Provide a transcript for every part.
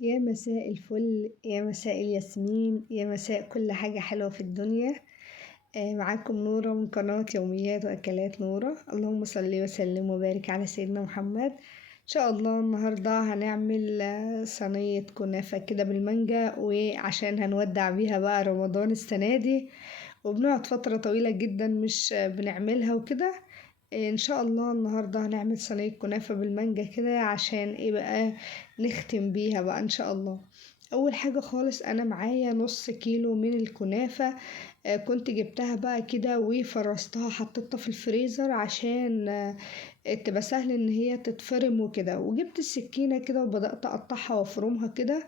يا مساء الفل، يا مساء الياسمين، يا مساء كل حاجة حلوة في الدنيا. معاكم نورة من قناة يوميات وأكلات نورة. اللهم صل وسلم وبارك على سيدنا محمد. إن شاء الله النهاردة هنعمل صينية كنافة كده بالمانجا، وعشان هنودع بيها بقى رمضان السنة دي، وبنقعد فترة طويلة جدا مش بنعملها وكده. ان شاء الله النهارده هنعمل صينيه كنافه بالمانجا كده، عشان ايه بقى؟ نختم بيها بقى ان شاء الله. اول حاجه خالص انا معايا نص كيلو من الكنافه. كنت جبتها بقى كده وفرستها، حطيتها في الفريزر عشان تبقى سهل ان هي تتفرم وكده. وجبت السكينه كده وبدات اقطعها وافرمها كده.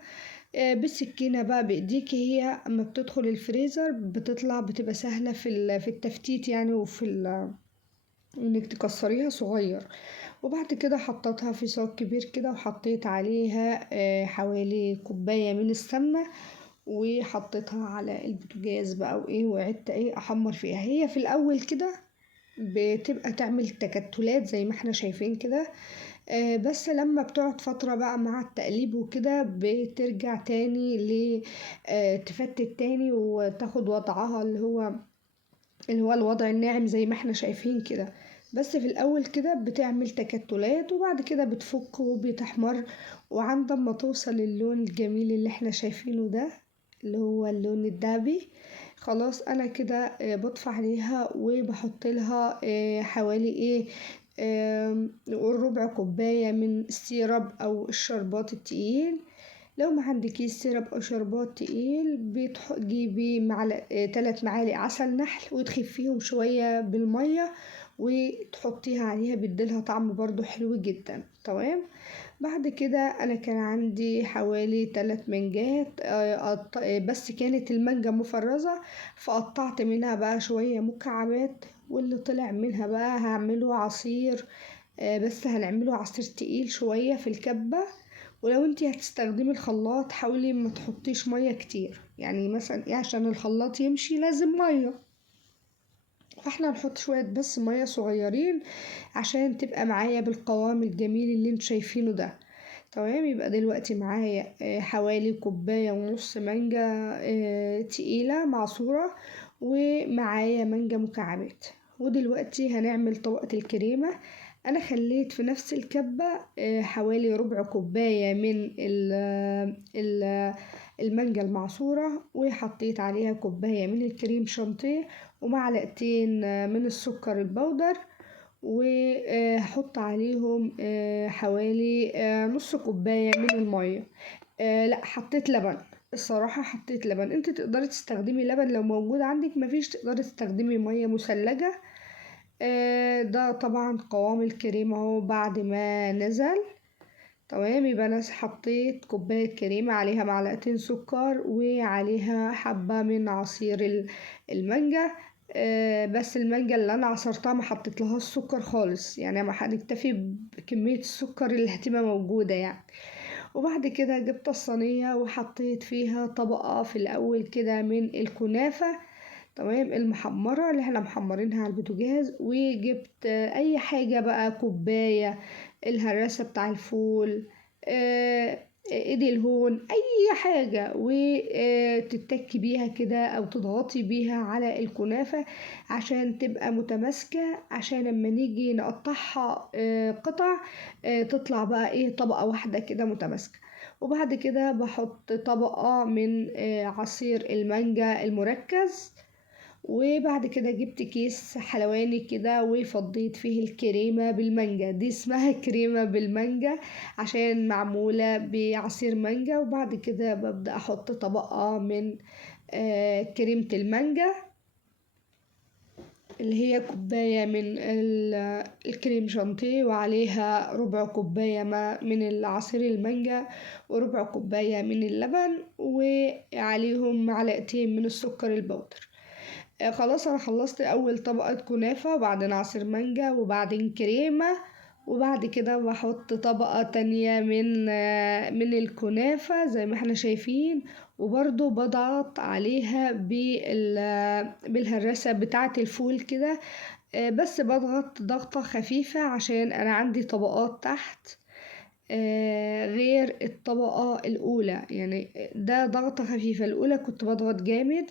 بالسكينة بقى بإيديك، هي أما بتدخل الفريزر بتطلع بتبقى سهلة في التفتيت يعني، انك تكسريها صغير. وبعد كده حطيتها في صاج كبير كده، وحطيت عليها حوالي كوباية من السمنة، وحطيتها على البوتاجاز بقى، وايه وقعدت ايه احمر فيها. هي في الاول كده بتبقى تعمل تكتلات زي ما احنا شايفين كده. بس لما بتقعد فترة بقى مع التقليب وكده بترجع تاني تفتت تاني وتاخد وضعها اللي هو الوضع الناعم زي ما احنا شايفين كده. بس في الاول كده بتعمل تكتلات، وبعد كده بتفك وبتحمر، وعند ما توصل للون الجميل اللي احنا شايفينه ده، اللي هو اللون الذهبي، خلاص انا كده بطفي عليها وبحط لها حوالي نقول ربع كوباية من السيرب او الشربات التقيل. لو ما عندكيش سيرب او شربات تقيل بتجيبي 3 معالق عسل نحل وتخفيهم شوية بالمية، وتحطيها عليها بيديلها طعم برضو حلو جدا. تمام. بعد كده انا كان عندي حوالي 3 منجات، بس كانت المانجا مفرزة، فقطعت منها بقى شوية مكعبات، واللي طلع منها بقى هعمله عصير. بس هنعمله عصير تقيل شوية في الكبة. ولو انتي هتستخدمي الخلاط حاولي ما تحطيش مية كتير، يعني مثلا ايه عشان الخلاط يمشي لازم مية، فاحنا هنحط شوية بس مية صغيرين عشان تبقى معايا بالقوام الجميل اللي انتوا شايفينه ده. تمام. يبقى دلوقتي معايا حوالي كوباية ونص مانجا تقيلة معصورة، ومعايا مانجا مكعبات. ودلوقتي هنعمل طبقة الكريمة. انا خليت في نفس الكبة حوالي ربع كوباية من المانجا المعصورة، وحطيت عليها كوباية من الكريم شانتيه، ومعلقتين من السكر البودر، وهحط عليهم حوالي نص كوباية من المية. لا، حطيت لبن. الصراحة حطيت لبن، انت تقدري تستخدمي لبن لو موجود عندك، مفيش تقدري تستخدمي مية مثلجة. ده طبعا قوام الكريمة اهو بعد ما نزل. تمام. يبقى انا حطيت كوباية كريمة عليها معلقتين سكر وعليها حبة من عصير المانجا. بس المانجا اللي انا عصرتها ما حطيت لها السكر خالص، يعني ما هنكتفي بكمية السكر اللي هتبقى موجودة يعني. وبعد كده جبت الصينية وحطيت فيها طبقة في الاول كده من الكنافة. تمام. المحمرة اللي احنا محمرينها على البوتاجاز. وجبت اي حاجة بقى، كوباية الهراسة بتاع الفول، ايدي الهون، اي حاجة، وتتكي بيها كده او تضغطي بيها على الكنافة عشان تبقى متماسكة، عشان لما نيجي نقطعها قطع تطلع بقى ايه طبقة واحدة كده متماسكة. وبعد كده بحط طبقة من عصير المانجا المركز. وبعد كده جبت كيس حلواني كده وفضيت فيه الكريمة بالمانجا. دي اسمها كريمة بالمانجا عشان معمولة بعصير مانجا. وبعد كده ببدأ أحط طبقة من كريمة المانجا، اللي هي كوباية من الكريم شانتيه، وعليها ربع كوباية من العصير المانجا، وربع كوباية من اللبن، وعليهم معلقتين من السكر البودر. خلاص انا خلصت اول طبقة كنافة، وبعدين عصير مانجا، وبعدين كريمة. وبعد كده بحط طبقة تانية من الكنافة زي ما احنا شايفين، وبرضو بضغط عليها بالهراسة بتاعة الفول كده. بس بضغط ضغطة خفيفة عشان انا عندي طبقات تحت. غير الطبقة الأولى. يعني ده ضغطة خفيفة، الأولى كنت بضغط جامد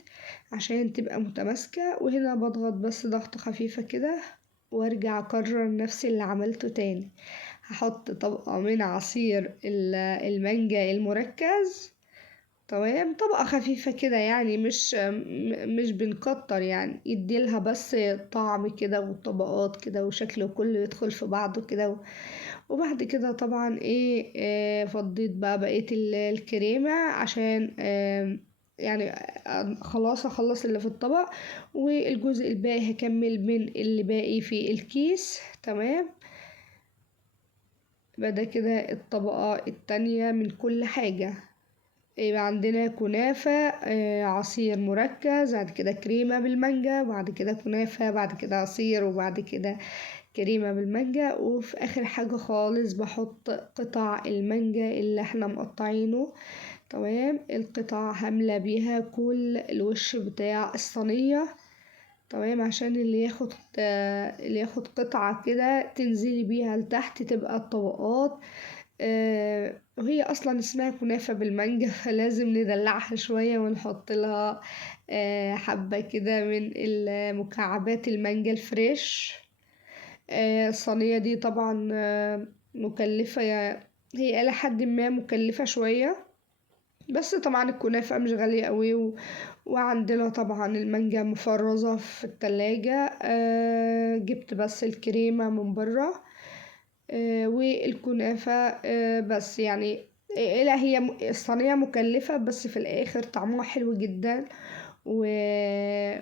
عشان تبقى متماسكة، وهنا بضغط بس ضغطة خفيفة كده وارجع اكرر نفس اللي عملته تاني. هحط طبقة من عصير المانجا المركز، تمام، طبقة خفيفة كده يعني مش بنكتر، يعني يديلها بس طعم كده وطبقات كده وشكله كله يدخل في بعضه كده. وبعد كده طبعا ايه فضيت بقى بقية الكريمة عشان يعني خلاص اخلص اللي في الطبق، والجزء الباقي هكمل من اللي باقي في الكيس. تمام، يبقى ده كده الطبقة التانية من كل حاجة. يبقى عندنا كنافة، عصير مركز، بعد كده كريمة بالمانجا، بعد كده كنافة، بعد كده عصير، وبعد كده كريمة بالمانجا، وفي آخر حاجة خالص بحط قطع المانجا اللي احنا مقطعينه. تمام، القطع هملى بيها كل الوش بتاع الصينية. تمام، عشان اللي ياخد قطعة كده تنزلي بيها لتحت تبقى الطبقات. وهي اصلا اسمها كنافة بالمانجا فلازم ندلعها شوية ونحط لها حبة كده من مكعبات المانجا الفريش. الصينية دي طبعا مكلفة، هي إلى حد ما مكلفة شوية، بس طبعا الكنافة مش غالية قوي وعندنا طبعا المانجا مفرزة في التلاجة. جبت بس الكريمة من برا والكنافة بس يعني لا، هي الصينية مكلفة بس في الآخر طعمها حلو جدا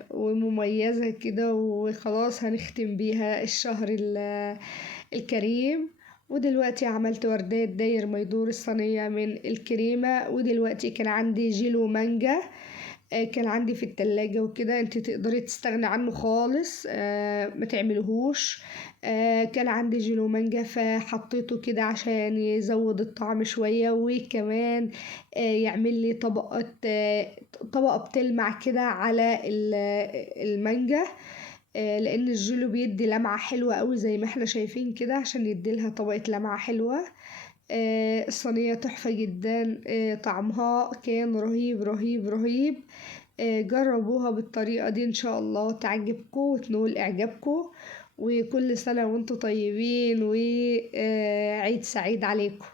ومميزة كده، وخلاص هنختم بيها الشهر الكريم. ودلوقتي عملت وردات داير ما يدور الصينية من الكريمة. ودلوقتي كان عندي جيلو مانجا كان عندي في التلاجة وكده، انت تقدري تستغني عنه خالص ما تعملهوش. كان عندي جيلو مانجا فحطيته كده عشان يزود الطعم شوية، وكمان يعمل لي طبقة بتلمع كده على المانجا. لان الجيلو بيدي لمعة حلوة قوي زي ما احنا شايفين كده عشان يديلها طبقة لمعة حلوة. الصينية تحفة جدا، طعمها كان رهيب رهيب رهيب. جربوها بالطريقة دي ان شاء الله تعجبكم وتنول اعجابكم. وكل سنة وانتم طيبين وعيد سعيد عليكم.